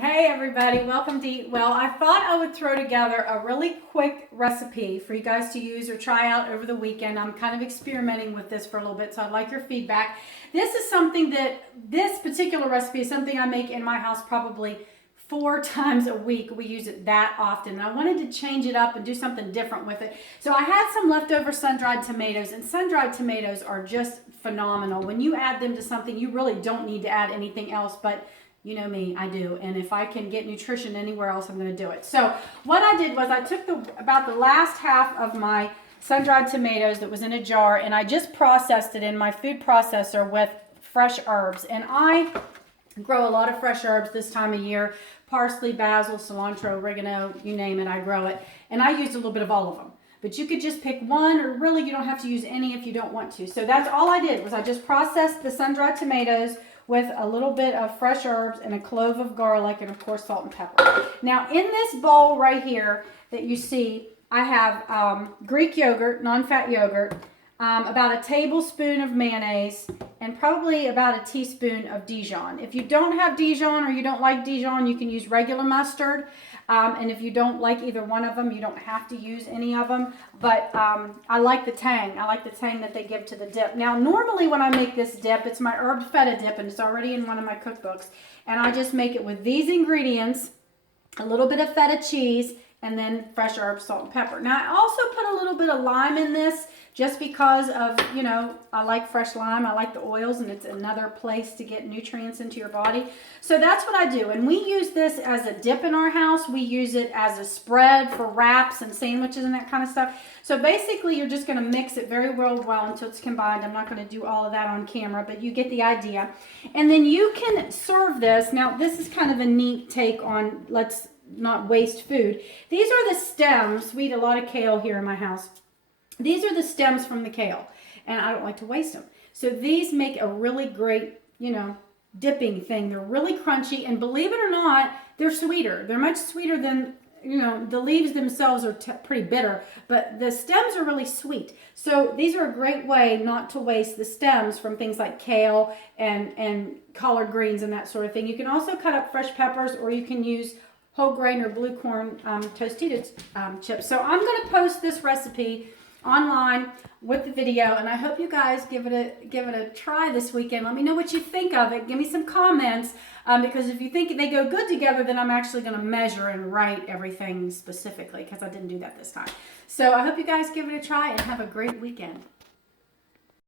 Hey everybody, welcome to Eat Well. I thought I would throw together a really quick recipe for you guys to use or try out over the weekend. I'm kind of experimenting with this for a little bit, so I'd like your feedback. This particular recipe is something I make in my house probably 4 times a week. We use it that often. And I wanted to change it up and do something different with it. So I had some leftover sun-dried tomatoes, and sun-dried tomatoes are just phenomenal. When you add them to something, you really don't need to add anything else, but you know me, I do. And if I can get nutrition anywhere else, I'm going to do it. So what I did was I took about the last half of my sun-dried tomatoes that was in a jar, and I just processed it in my food processor with fresh herbs. And I grow a lot of fresh herbs this time of year. Parsley, basil, cilantro, oregano, you name it, I grow it. And I used a little bit of all of them. But you could just pick one, or really you don't have to use any if you don't want to. So that's all I did, was I just processed the sun-dried tomatoes with a little bit of fresh herbs and a clove of garlic, and of course salt and pepper. Now in this bowl right here that you see, I have Greek yogurt, non-fat yogurt, about a tablespoon of mayonnaise, and probably about a teaspoon of Dijon. If you don't have Dijon or you don't like Dijon, you can use regular mustard. And if you don't like either one of them, you don't have to use any of them. But I like the tang. I like the tang that they give to the dip. Now, normally when I make this dip, it's my herb feta dip, and it's already in one of my cookbooks. And I just make it with these ingredients, a little bit of feta cheese, and then fresh herbs, salt, and pepper. Now, I also put a little bit of lime in this just because of, you know, I like fresh lime. I like the oils, and it's another place to get nutrients into your body. So that's what I do. And we use this as a dip in our house. We use it as a spread for wraps and sandwiches and that kind of stuff. So basically, you're just going to mix it very well until it's combined. I'm not going to do all of that on camera, but you get the idea. And then you can serve this. Now, this is kind of a neat take on let's not waste food. These are the stems. We eat a lot of kale here in my house. These are the stems from the kale, and I don't like to waste them. So these make a really great, you know, dipping thing. They're really crunchy, and believe it or not, they're sweeter. They're much sweeter than, you know, the leaves themselves are pretty bitter, but the stems are really sweet. So these are a great way not to waste the stems from things like kale and collard greens and that sort of thing. You can also cut up fresh peppers, or you can use whole grain or blue corn Tostitos chips. So I'm going to post this recipe online with the video, and I hope you guys give it a try this weekend. Let me know what you think of it. Give me some comments, because if you think they go good together, then I'm actually going to measure and write everything specifically, because I didn't do that this time. So I hope you guys give it a try and have a great weekend.